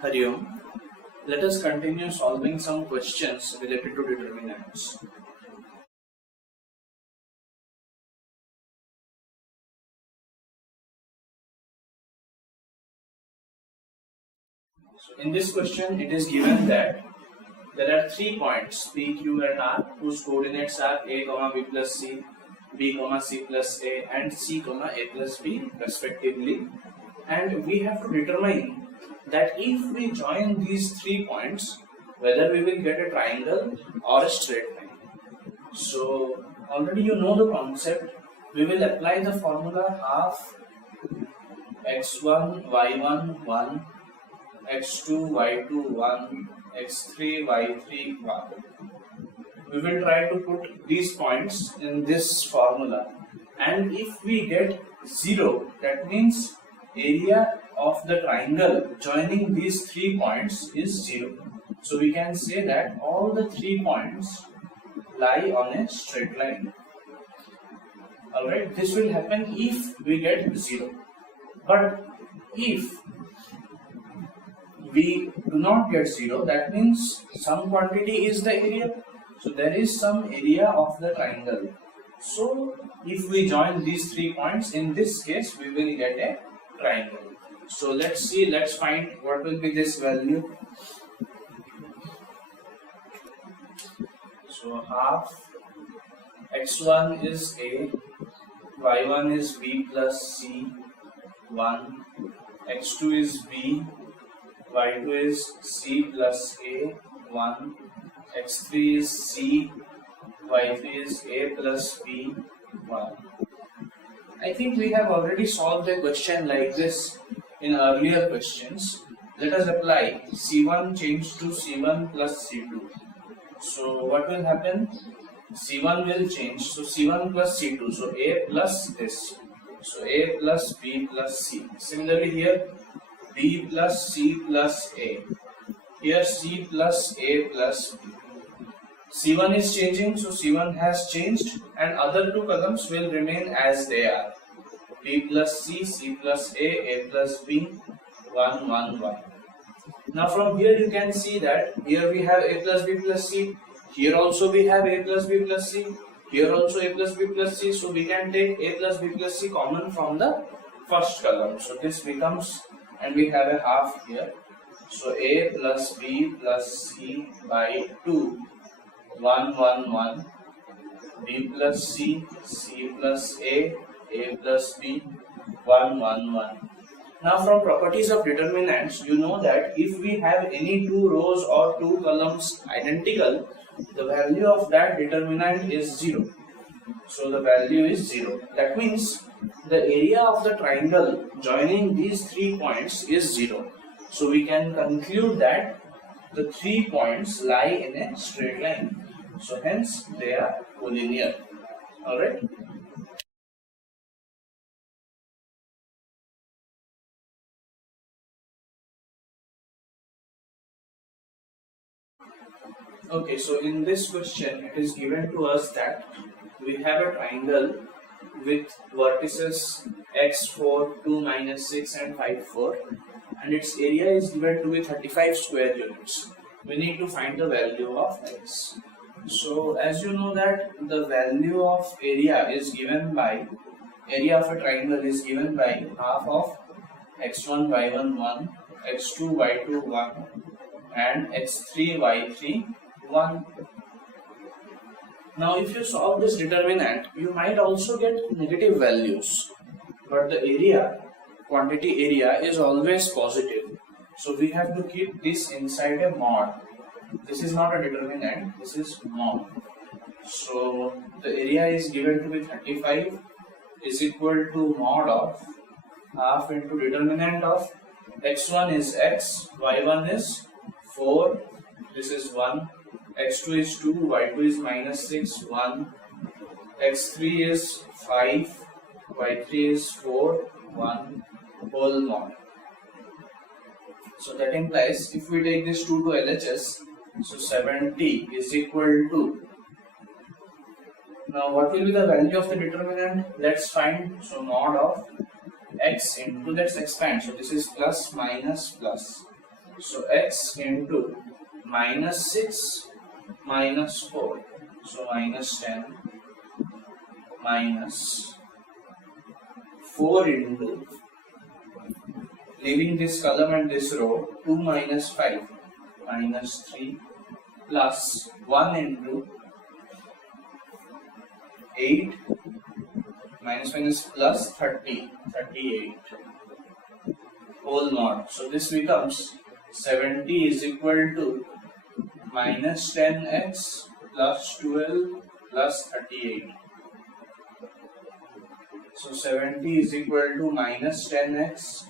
Hari Om. Let us continue solving some questions related to determinants. So in this question, it is given that there are 3 points P, Q and R whose coordinates are A, B plus C, B, C plus A and C, A plus B respectively, and we have to determine that if we join these 3 points, whether we will get a triangle or a straight line. So already you know the concept. We will apply the formula half x1 y1 1, x2 y2 1, x3 y3 1. We will try to put these points in this formula, and if we get 0, that means area of the triangle joining these 3 points is 0. So we can say that all the 3 points lie on a straight line. Alright, this will happen if we get 0. But if we do not get 0, that means some quantity is the area. So there is some area of the triangle. So if we join these 3 points, in this case we will get a triangle. So let's find what will be this value. So half x1 is A, y1 is B plus C 1, x2 is B, y2 is C plus A 1, x3 is C, y3 is A plus B 1. I think we have already solved a question like this in earlier questions. Let us apply C1 change to C1 plus C2. So what will happen? C1 will change, so C1 plus C2, so A plus this. So A plus B plus C. Similarly here, B plus C plus A. Here C plus A plus B. C1 is changing, so C1 has changed, and other 2 columns will remain as they are. B plus C, C plus A plus B, 1, 1, 1. Now from here you can see that here we have A plus B plus C, here also we have A plus B plus C, here also A plus B plus C, so we can take A plus B plus C common from the first column. So this becomes, and we have a half here, so A plus B plus C by 2, 1, 1, 1, B plus C, C plus A plus B, 1, 1, 1. Now from properties of determinants, you know that if we have any 2 rows or 2 columns identical, the value of that determinant is 0. So the value is 0. That means the area of the triangle joining these 3 points is 0. So we can conclude that the 3 points lie in a straight line. So hence they are collinear. Alright. Okay, so in this question it is given to us that we have a triangle with vertices x4, 2, minus 6 and 5, 4, and its area is given to be 35 square units. We need to find the value of x. So as you know that the value of area is given by, area of a triangle is given by half of x1 y1 1, x2 y2 1 and x3 y3 1. Now if you solve this determinant, you might also get negative values, but the area, quantity area, is always positive. So we have to keep this inside a mod. This is not a determinant, this is mod. So the area is given to be 35 is equal to mod of half into determinant of x1 is x, y1 is 4, this is 1, x2 is 2, y2 is minus 6, 1, x3 is 5, y3 is 4, 1, whole mod. So that implies if we take this 2 to LHS, so 70 is equal to, now what will be the value of the determinant? Let's find. So mod of x into, let's expand, so this is plus minus plus, So x into minus 6 minus 4. So minus 10 minus 4 into, leaving this column and this row, 2 minus 5 minus 3 plus 1 into 8 minus plus 30, 38 whole mod. So this becomes 70 is equal to minus 10x plus 12 plus 38. So 70 is equal to minus 10x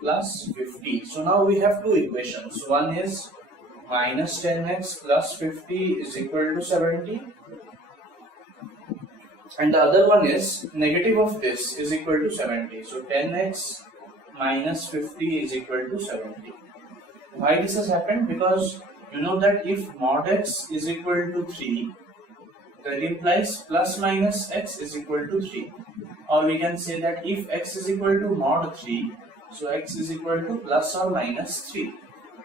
plus 50. So now we have two equations. One is minus 10x plus 50 is equal to 70. And the other one is negative of this is equal to 70. So 10x minus 50 is equal to 70. Why this has happened? Because you know that if mod x is equal to 3, that implies plus minus x is equal to 3. Or we can say that if x is equal to mod 3, so x is equal to plus or minus 3.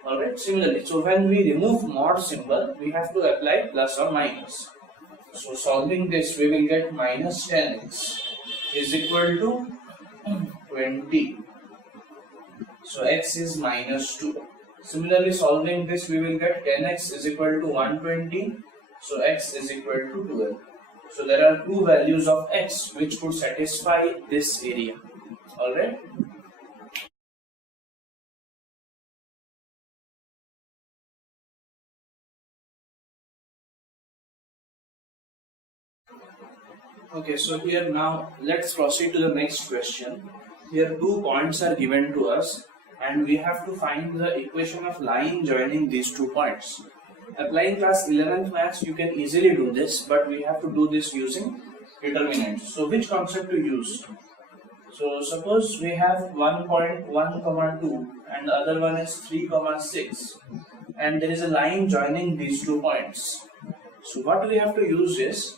Alright, similarly, so when we remove mod symbol, we have to apply plus or minus. So solving this, we will get minus 10x is equal to 20. So x is minus 2. Similarly, solving this, we will get 10x is equal to 120. So x is equal to 12. So there are two values of x which could satisfy this area. Alright. Okay, so here now let's proceed to the next question. Here 2 points are given to us and we have to find the equation of line joining these 2 points. Applying class 11th maths, you can easily do this, but we have to do this using determinants. So which concept to use? So suppose we have 1.1, 2 and the other one is 3, 6 and there is a line joining these 2 points. So what we have to use is,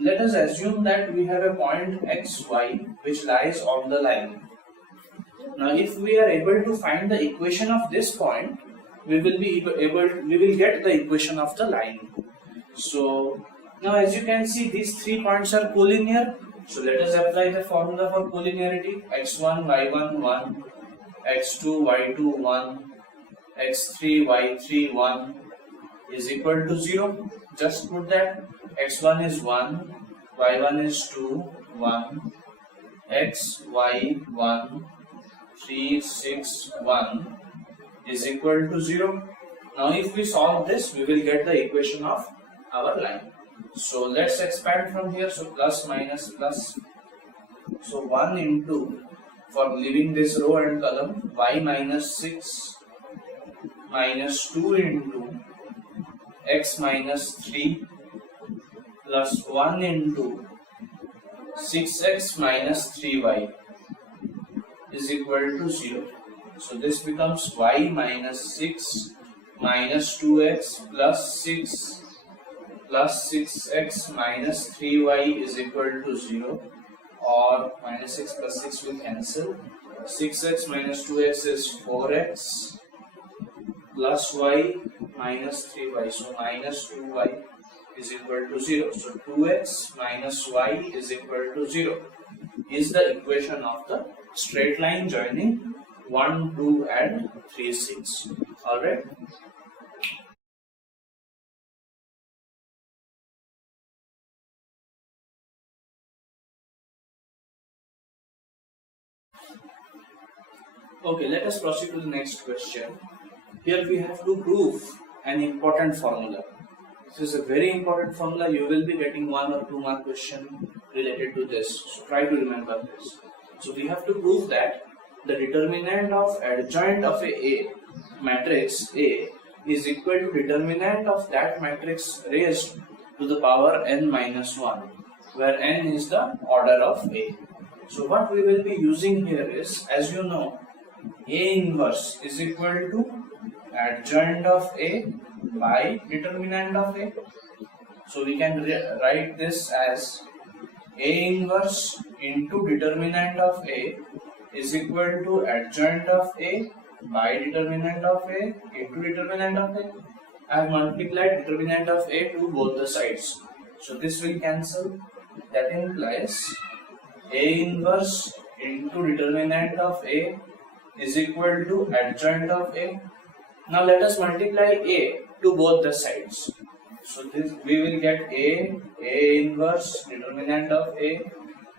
let us assume that we have a point xy which lies on the line. Now if we are able to find the equation of this point, we will get the equation of the line. So now as you can see, these 3 points are collinear. So let us apply the formula for collinearity. x1 y1 1, x2 y2 1, x3 y3 1 is equal to 0. Just put that. x1 is 1, y1 is 2, 1, x, y, 1, 3, 6, 1 is equal to 0. Now if we solve this, we will get the equation of our line. So let's expand from here. So plus minus plus. So 1 into, for leaving this row and column, y minus 6 minus 2 into x minus 3 plus 1 into 6x minus 3y is equal to 0. So this becomes y minus 6 minus 2x plus 6 plus 6x minus 3y is equal to 0, or minus 6 plus 6 will cancel. 6x minus 2x is 4x plus y minus 3y. So minus 2y is equal to 0. So 2x minus y is equal to 0 is the equation of the straight line joining 1, 2 and 3, 6. Alright. Okay, let us proceed to the next question. Here we have to prove an important formula. This is a very important formula. You will be getting 1 or 2 mark question related to this. So try to remember this. So we have to prove that the determinant of adjoint of a matrix A is equal to determinant of that matrix raised to the power n minus 1, where n is the order of A. So what we will be using here is, as you know, A inverse is equal to adjoint of A by determinant of A. So we can write this as A inverse into determinant of A is equal to adjoint of A by determinant of A into determinant of A. I have multiplied determinant of A to both the sides. So this will cancel. That implies A inverse into determinant of A is equal to adjoint of A. Now let us multiply A to both the sides. So this we will get A inverse determinant of A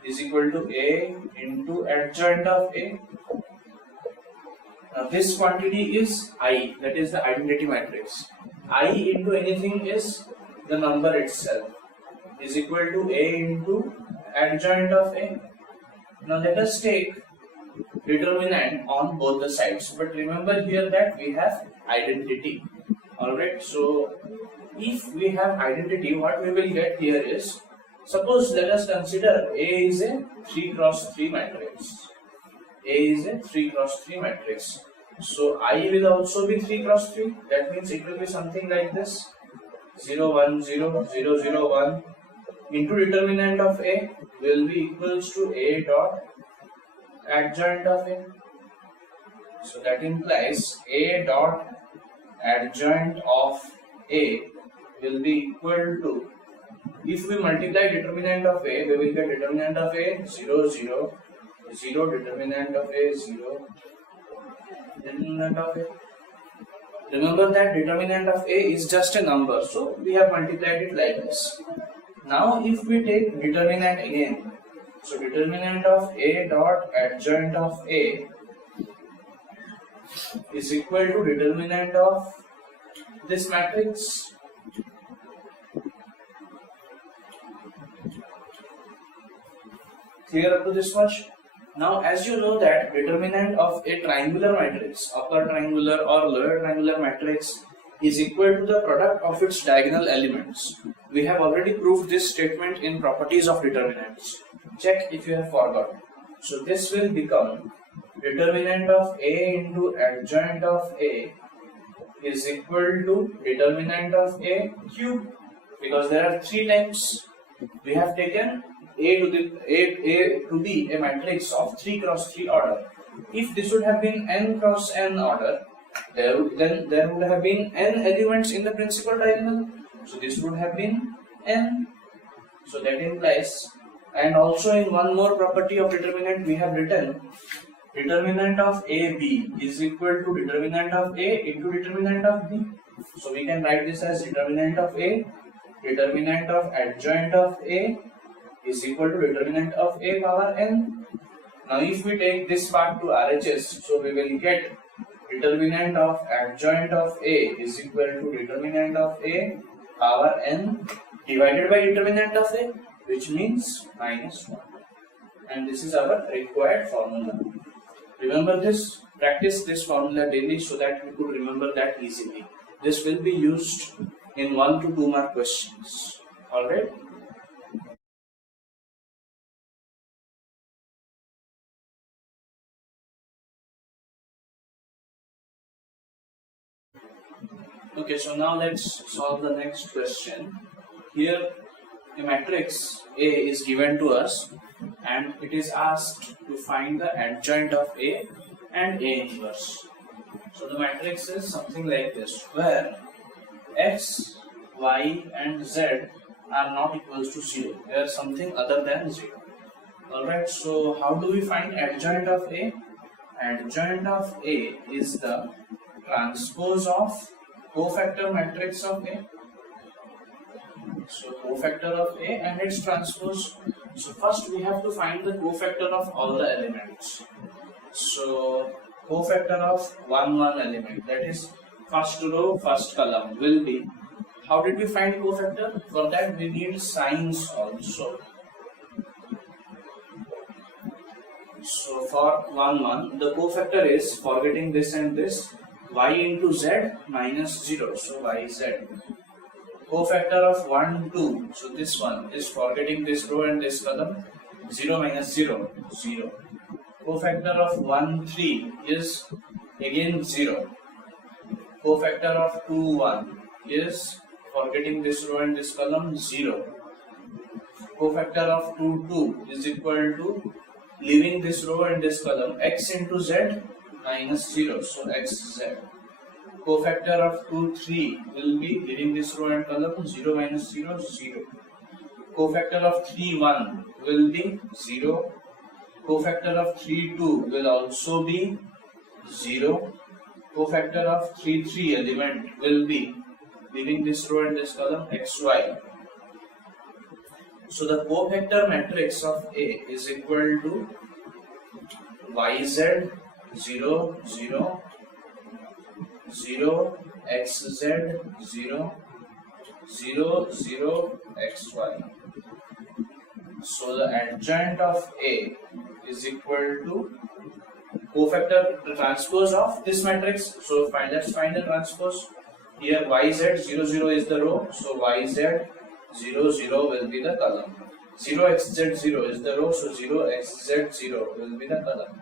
is equal to A into adjoint of A. Now this quantity is I, that is the identity matrix. I into anything is the number itself, is equal to A into adjoint of A. Now let us take determinant on both the sides, but remember here that we have identity. Alright, so if we have identity, what we will get here is, suppose let us consider A is a 3 cross 3 matrix. A is a 3 cross 3 matrix. So I will also be 3 cross 3. That means it will be something like this: 0 1 0 0 0 1 into determinant of A will be equals to A dot adjoint of A. So that implies A dot adjoint of A will be equal to, if we multiply determinant of A, we will get determinant of A 0 0 0, determinant of A 0, determinant of A. Remember that determinant of A is just a number, so we have multiplied it like this. Now if we take determinant again, so determinant of A dot adjoint of A is equal to determinant of this matrix. Clear up to this much? Now as you know that determinant of a triangular matrix, upper triangular or lower triangular matrix, is equal to the product of its diagonal elements. We have already proved this statement in properties of determinants. Check if you have forgot. So this will become determinant of A into adjoint of A is equal to determinant of A cube, because there are 3 times. We have taken A to be a matrix of 3 cross 3 order. If this would have been n cross n order, then there would have been n elements in the principal diagonal. So this would have been n. So that implies, and also in one more property of determinant we have written determinant of AB is equal to determinant of A into determinant of B. So we can write this as determinant of A, determinant of adjoint of A is equal to determinant of A power n. Now if we take this part to RHS, so we will get determinant of adjoint of A is equal to determinant of A power n divided by determinant of A, which means -1. And this is our required formula. Remember this, practice this formula daily so that you could remember that easily. This will be used in 1 to 2 mark questions. Alright? Okay, so now let's solve the next question. Here a matrix A is given to us and it is asked to find the adjoint of A and A inverse. So the matrix is something like this, where x, y and z are not equals to 0. They are something other than 0. Alright, so how do we find adjoint of A? Adjoint of A is the transpose of cofactor matrix of A. So cofactor of A and its transpose. So first we have to find the cofactor of all the elements. So cofactor of 1 1 element, that is first row first column, will be, how did we find cofactor? For that we need signs also. So for 1 1 the cofactor is, forgetting this and this, y into z minus 0, so yz. Cofactor of 1 2, so this one is, forgetting this row and this column, 0 minus 0, 0. Cofactor of 1 3 is again 0. Cofactor of 2 1 is, forgetting this row and this column, 0. Cofactor of 2 2 is equal to, leaving this row and this column, x into z minus 0, so xz. Cofactor of 2, 3 will be, leaving this row and column, 0 minus 0, 0. Cofactor of 3, 1 will be 0. Cofactor of 3, 2 will also be 0. Cofactor of 3, 3 element will be, leaving this row and this column, xy. So the cofactor matrix of A is equal to yz 0, 0, 0, xz 0, 0, 0, xy. So the adjoint of A is equal to cofactor, the transpose of this matrix. So let's find the transpose. Here yz 0, 0 is the row, so yz 0, 0 will be the column. 0 xz 0 is the row, so 0 xz 0 will be the column.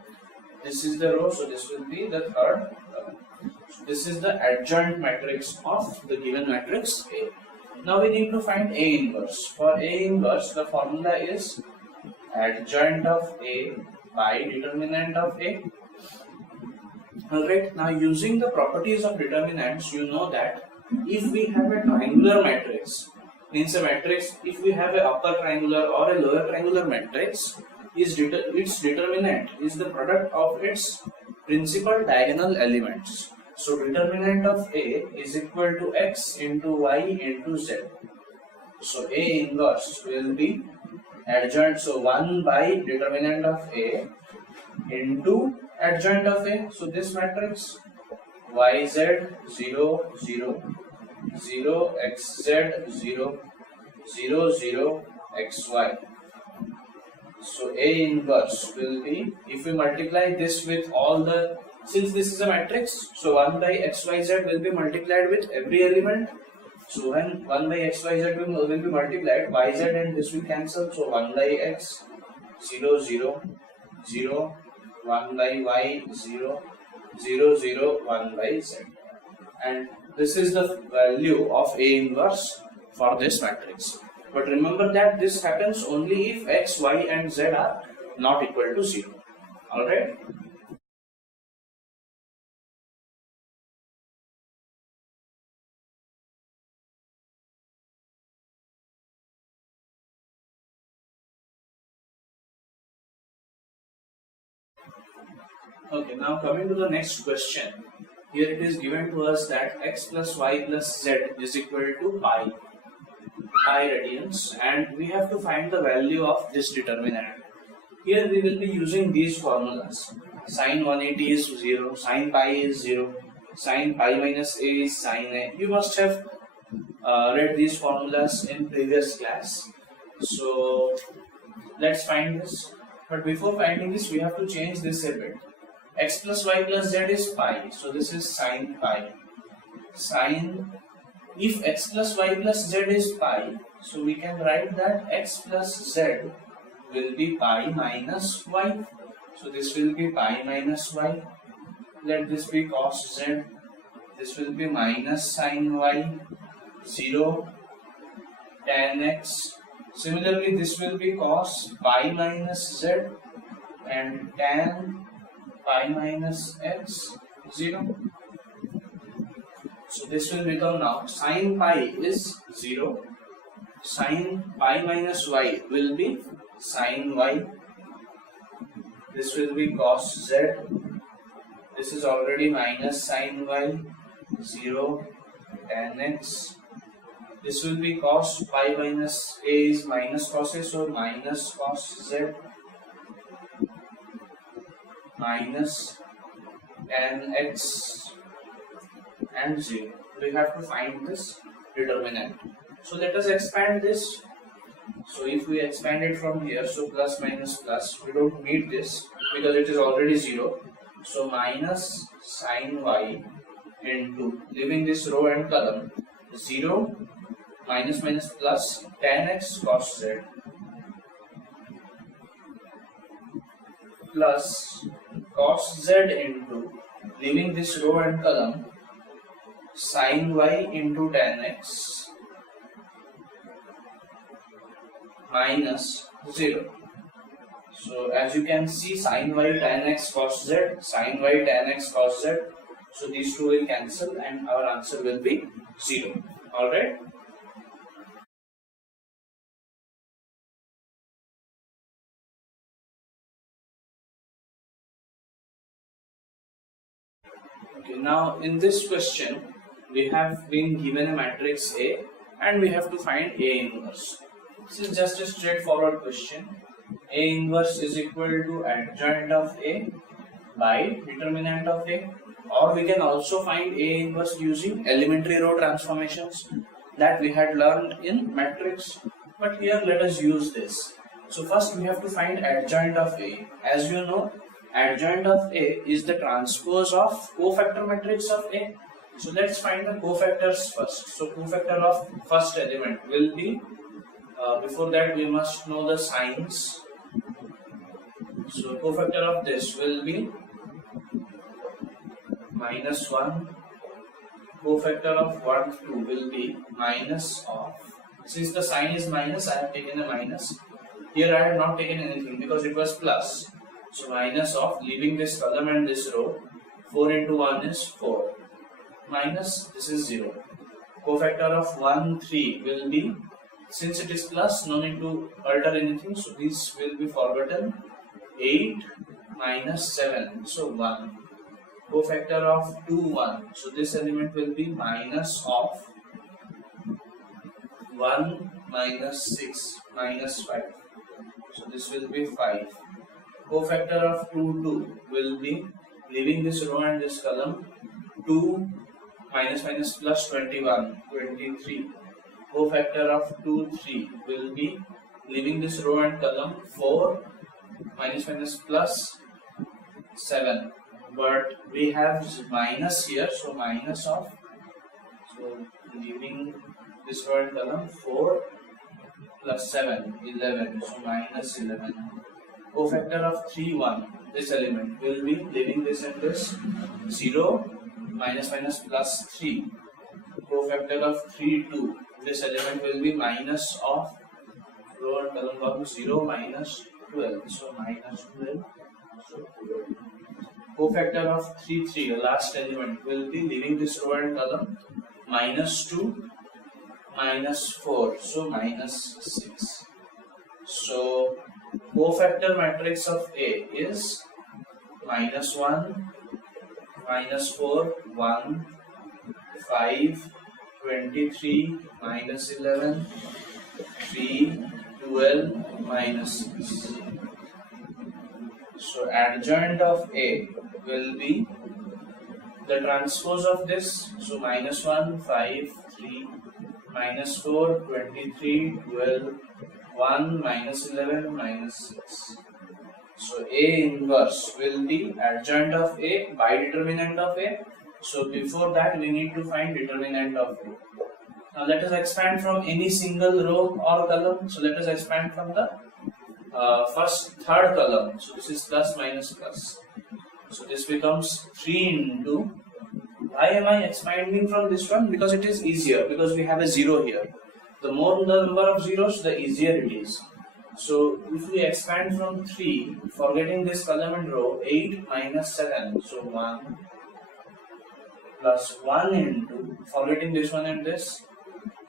This is the row, so this will be the third column. So this is the adjoint matrix of the given matrix A. Now we need to find A inverse. For A inverse, the formula is adjoint of A by determinant of A. Alright, now using the properties of determinants, you know that if we have a triangular matrix, means a matrix, if we have a upper triangular or a lower triangular matrix, its determinant is the product of its principal diagonal elements. So determinant of A is equal to x into y into z. So A inverse will be adjoint, so 1 by determinant of A into adjoint of A. So this matrix yz 0, 0, 0, xz 0, 0, 0, xy. So A inverse will be, if we multiply this with all the, since this is a matrix, so 1 by xyz will be multiplied with every element. So when 1 by xyz will be multiplied, yz and this will cancel, so 1 by x, 0, 0, 0, 1 by y, 0, 0, 0, 1 by z. And this is the value of A inverse for this matrix. But remember that this happens only if x, y and z are not equal to 0. Alright? Okay, now coming to the next question. Here it is given to us that x plus y plus z is equal to pi radians, and we have to find the value of this determinant. Here we will be using these formulas. Sin 180 is 0, sin pi is 0, sin pi minus a is sin a. You must have read these formulas in previous class. So let's find this. But before finding this, we have to change this a bit. X plus y plus z is pi, so this is sin pi. If x plus y plus z is pi, so we can write that x plus z will be pi minus y. So this will be pi minus y. Let this be cos z. This will be minus sin y, 0, tan x. Similarly, this will be cos pi minus z and tan pi minus x, 0. So this will become now sin pi is 0, sin pi minus y will be sin y, this will be cos z, this is already minus sin y, 0, tan x, this will be cos pi minus a is minus cos a, so minus cos z, minus tan x and 0. We have to find this determinant. So let us expand this. So if we expand it from here, so plus minus plus, we don't need this because it is already 0. So minus sin y into, leaving this row and column, 0, minus minus plus, tan x cos z plus cos z into, leaving this row and column, sin y into tan x minus 0. So as you can see, sin y tan x cos z, sin y tan x cos z. So these two will cancel and our answer will be 0. Alright. Okay, now in this question, we have been given a matrix A and we have to find A inverse. This is just a straightforward question. A inverse is equal to adjoint of A by determinant of A, or we can also find A inverse using elementary row transformations that we had learned in matrix. But here let us use this. So first we have to find adjoint of A. As you know, adjoint of A is the transpose of cofactor matrix of A. So let's find the cofactors first. So cofactor of first element will be, before that we must know the signs. So cofactor of this will be -1. Cofactor of 1, 2 will be minus of. Since the sign is minus, I have taken a minus. Here I have not taken anything because it was plus. So minus of, leaving this column and this row, 4 into 1 is 4. Minus, this is 0. Cofactor of 1, 3 will be, since it is plus, no need to alter anything. So this will be forgotten. 8 minus 7, so 1. Cofactor of 2, 1. So this element will be minus of 1 minus 6 minus 5. So this will be 5. Cofactor of 2, 2 will be, leaving this row and this column, 2 minus minus plus 21, 23. Cofactor of 2, 3 will be, leaving this row and column, 4 minus minus plus 7. But we have minus here, so minus of, so leaving this row and column, 4 plus 7, 11, so minus 11. Cofactor of 3, 1, this element will be, leaving this and this, 0, minus minus plus 3. Cofactor of 3, 2, this element will be minus of, row and column of 0, minus 12, so minus 12, so 12. Cofactor of 3, 3, the last element will be, leaving this row and column, minus 2, minus 4, so minus 6. So cofactor matrix of A is minus 1, minus 4, 1, 5, 23, minus 11, 3, 12, minus 6. So adjoint of A will be the transpose of this. So minus 1, 5, 3, minus 4, 23, 12, 1, minus 11, minus 6. So A inverse will be adjoint of A by determinant of A. So before that we need to find determinant of A. Now let us expand from any single row or column. So let us expand from the third column. So this is plus minus plus. So this becomes 3 into. Why am I expanding from this one? Because it is easier, because we have a 0 here. The more the number of zeros, the easier it is. So if we expand from 3, forgetting this column and row, 8 minus 7, so 1 plus 1 into, forgetting this one and this,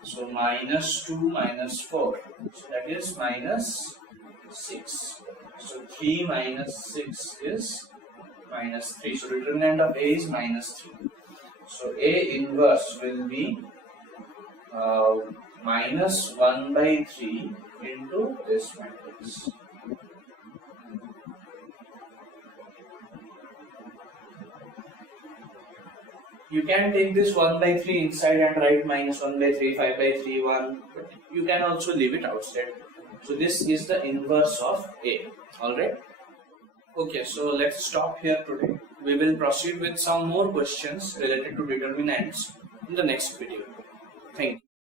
so minus 2 minus 4, so that is minus 6. So 3 minus 6 is minus 3. So determinant of A is minus 3. So A inverse will be minus 1 by 3 into this matrix. You can take this 1 by 3 inside and write minus 1 by 3, 5 by 3, 1, but you can also leave it outside. So this is the inverse of A. Alright? Okay, so let's stop here today. We will proceed with some more questions related to determinants in the next video.